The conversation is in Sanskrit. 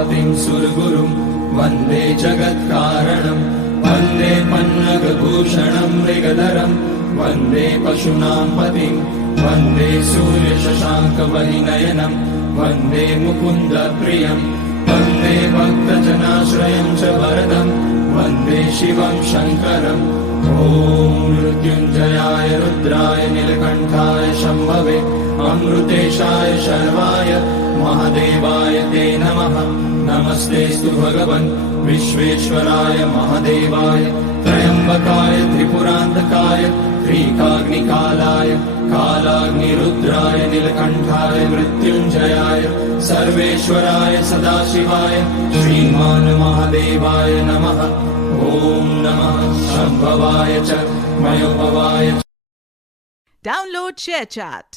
उमापतिं सुरगुरुं वन्दे जगत्कारणं वन्दे पन्नगभूषणं मृगधरं वन्दे पशूनां पतिं वन्दे सूर्यशशाङ्कवलिनयनं वन्दे मुकुन्दप्रियं वन्दे भक्तजनाश्रयं च वरदं वन्दे शिवं शङ्करम् ॐ मृत्युञ्जयाय रुद्राय नीलकण्ठाय शम्भवे अमृतेशाय शर्वाय महादेवाय ते नमः। नमस्तेऽस्तु भगवन् विश्वेश्वराय महादेवाय त्र्यम्बकाय त्रिपुरान्तकाय त्रिकाग्निकालाय कालाग्निरुद्राय नीलकण्ठाय मृत्युञ्जयाय सर्वेश्वराय सदाशिवाय श्रीमान् महादेवाय नमः। ॐ नमः शम्भवाय च मयोभवाय च। Download ShareChat.